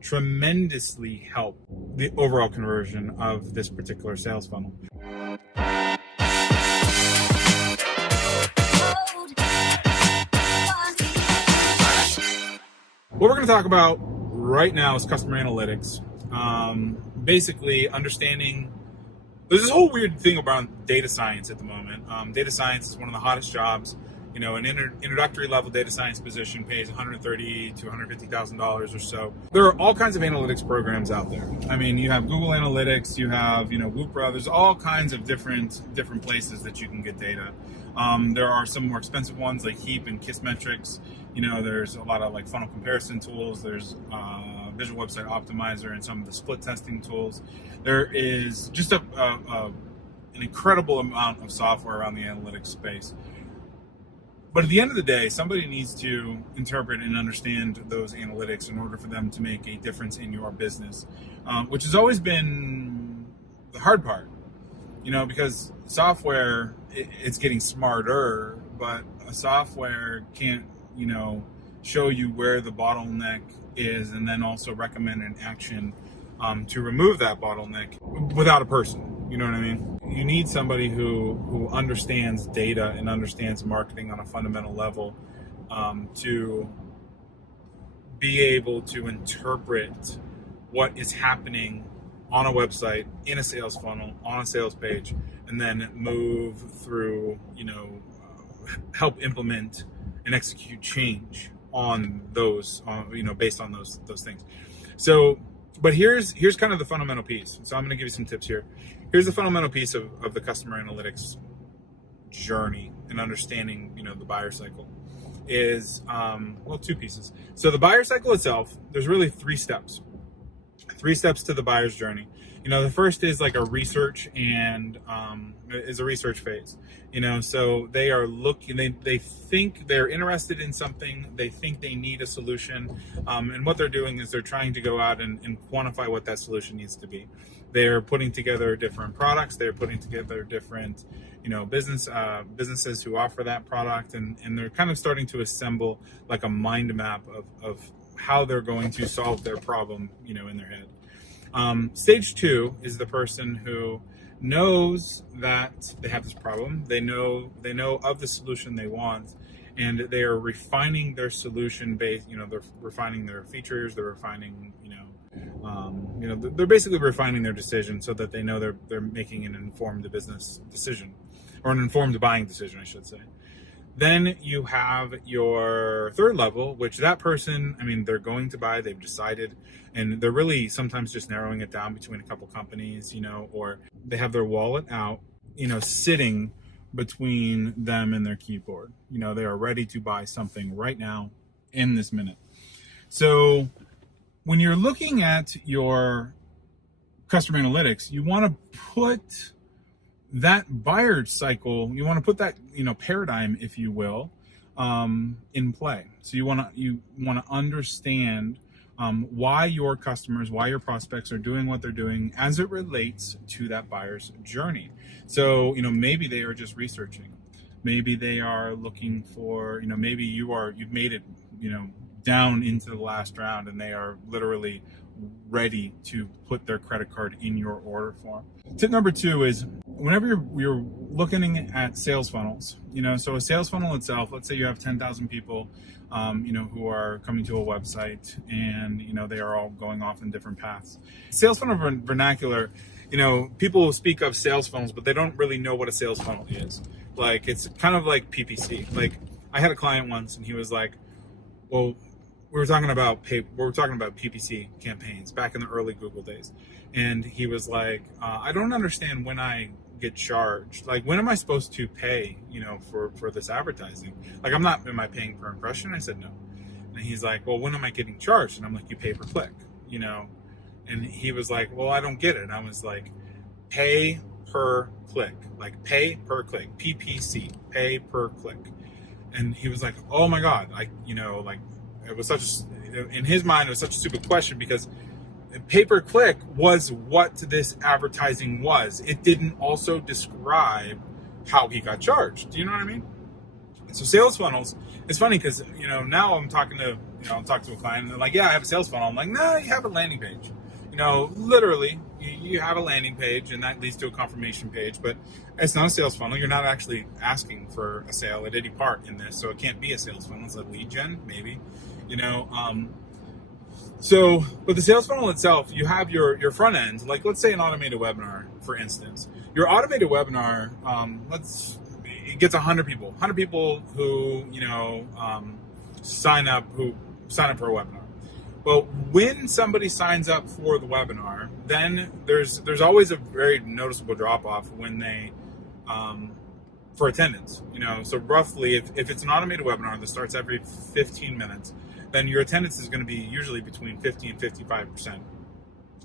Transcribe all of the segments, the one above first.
tremendously help the overall conversion of this particular sales funnel. What we're going to talk about right now is customer analytics. Basically understanding, there's this whole weird thing around data science at the moment. Data science is one of the hottest jobs. An introductory level data science position pays $130,000 to $150,000 or so. There are all kinds of analytics programs out there. I mean, you have Google Analytics, you have, Whoopra. There's all kinds of different places that you can get data. There are some more expensive ones like Heap and Kissmetrics. There's a lot of like funnel comparison tools. There's Visual Website Optimizer and some of the split testing tools. There is just an incredible amount of software around the analytics space. But at the end of the day, somebody needs to interpret and understand those analytics in order for them to make a difference in your business, which has always been the hard part, because software, it's getting smarter, but a software can't, show you where the bottleneck is and then also recommend an action to remove that bottleneck without a person. You know what I mean? You need somebody who understands data and understands marketing on a fundamental level to be able to interpret what is happening on a website, in a sales funnel, on a sales page, and then move through, help implement and execute change on those, based on those things. So, but here's kind of the fundamental piece. So I'm going to give you some tips here. Here's the fundamental piece of the customer analytics journey and understanding, the buyer cycle is, two pieces. So the buyer cycle itself, there's really three steps to the buyer's journey. The first is like a research and is a research phase. So they are looking, they think they're interested in something, they think they need a solution, and what they're doing is they're trying to go out and quantify what that solution needs to be. They're putting together different products, they're putting together different, businesses who offer that product, and they're kind of starting to assemble like a mind map of how they're going to solve their problem, in their head. Stage two is the person who knows that they have this problem. They know of the solution they want, and they are refining their solution based. They're refining their features. They're refining. They're basically refining their decision so that they know they're making an informed business decision, or an informed buying decision, I should say. Then you have your third level, which that person, they're going to buy, they've decided, and they're really sometimes just narrowing it down between a couple companies, or they have their wallet out, sitting between them and their keyboard. They are ready to buy something right now in this minute. So when you're looking at your customer analytics, you want to put that buyer cycle, you want to put that, paradigm, if you will, in play. So you want to understand why your customers, why your prospects are doing what they're doing as it relates to that buyer's journey. So, maybe they are just researching. Maybe they are looking for, maybe you've made it, down into the last round and they are literally ready to put their credit card in your order form. Tip number two is whenever you're looking at sales funnels, so a sales funnel itself, let's say you have 10,000 people, who are coming to a website and, they are all going off in different paths. Sales funnel vernacular, people speak of sales funnels, but they don't really know what a sales funnel is. Like, it's kind of like PPC. Like, I had a client once and he was like, well, we were talking about PPC campaigns back in the early Google days. And he was like, I don't understand when I get charged. Like, when am I supposed to pay, for this advertising? Like, am I paying per impression? I said, no. And he's like, well, when am I getting charged? And I'm like, you pay per click, And he was like, well, I don't get it. And I was like, pay per click, like pay per click, PPC, pay per click. And he was like, oh my God, it was in his mind, it was such a stupid question because pay-per-click was what this advertising was. It didn't also describe how he got charged. Do you know what I mean? So sales funnels, it's funny because, now I'm talking to a client and they're like, yeah, I have a sales funnel. I'm like, no, you have a landing page. Literally, you have a landing page and that leads to a confirmation page, but it's not a sales funnel. You're not actually asking for a sale at any part in this, so it can't be a sales funnel. It's a lead gen, maybe, but the sales funnel itself, you have your front end, like let's say an automated webinar, for instance. Your automated webinar, it gets 100 people who, sign up for a webinar. Well, when somebody signs up for the webinar, then there's always a very noticeable drop off when they, for attendance, so roughly if it's an automated webinar that starts every 15 minutes, then your attendance is going to be usually between 50 and 55%.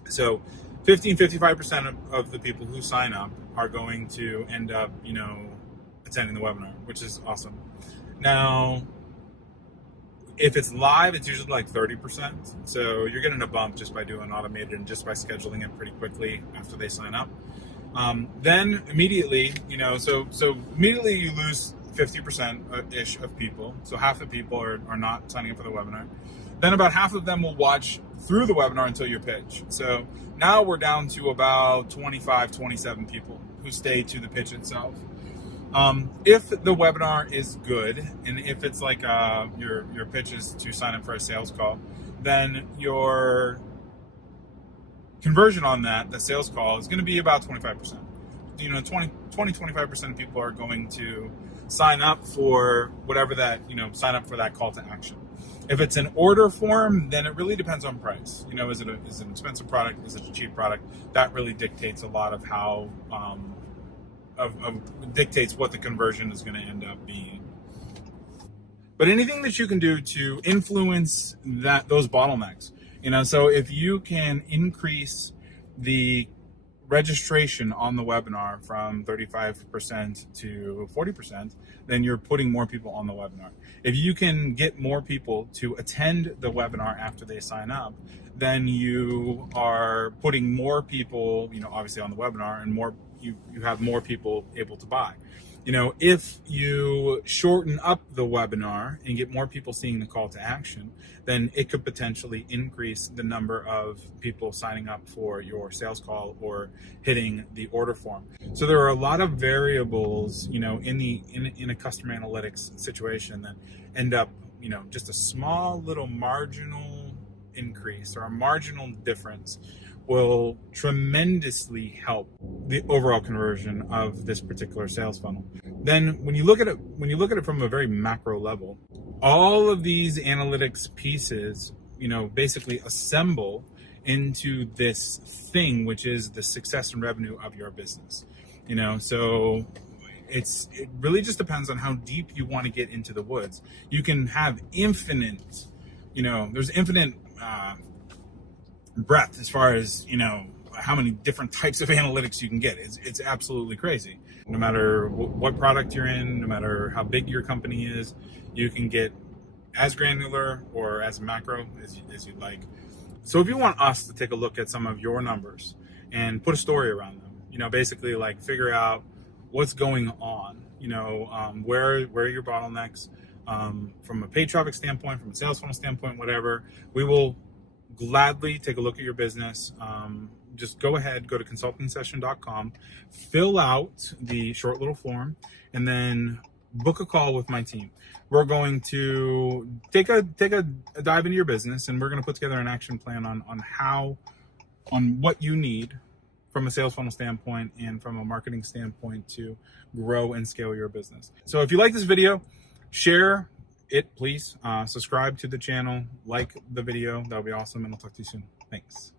So 50 and 55% of the people who sign up are going to end up, attending the webinar, which is awesome. Now, if it's live, it's usually like 30%. So you're getting a bump just by doing automated and just by scheduling it pretty quickly after they sign up. Then immediately, so immediately you lose 50%-ish of people. So half the people are not signing up for the webinar. Then about half of them will watch through the webinar until your pitch. So now we're down to about 25, 27 people who stay to the pitch itself. If the webinar is good, and if it's like your pitch is to sign up for a sales call, then your conversion on the sales call is going to be about 25%. 25% of people are going to sign up for whatever sign up for that call to action. If it's an order form, then it really depends on price. Is it an expensive product? Is it a cheap product? That really dictates a lot of how, dictates what the conversion is going to end up being. But anything that you can do to influence those bottlenecks, so if you can increase the registration on the webinar from 35% to 40%, then you're putting more people on the webinar. If you can get more people to attend the webinar after they sign up, then you are putting more people, obviously on the webinar, and you have more people able to buy. If you shorten up the webinar and get more people seeing the call to action, then it could potentially increase the number of people signing up for your sales call or hitting the order form. So there are a lot of variables, in a customer analytics situation that end up, just a small little marginal increase or a marginal difference will tremendously help the overall conversion of this particular sales funnel. Then when you look at it from a very macro level, all of these analytics pieces, basically assemble into this thing, which is the success and revenue of your business. So it really just depends on how deep you want to get into the woods. You can have infinite, there's infinite breadth as far as how many different types of analytics you can get. It's absolutely crazy. No matter what product you're in, no matter how big your company is, you can get as granular or as macro as you'd like. So if you want us to take a look at some of your numbers and put a story around them, basically like figure out what's going on, where are your bottlenecks, from a paid traffic standpoint, from a sales funnel standpoint, whatever, we will gladly take a look at your business. Just go ahead, go to consultingsession.com, fill out the short little form, and then book a call with my team. We're going to take a dive into your business, and we're going to put together an action plan on what you need from a sales funnel standpoint and from a marketing standpoint to grow and scale your business. So if you like this video, share it, please. Subscribe to the channel, like the video. That would be awesome, and I'll talk to you soon. Thanks.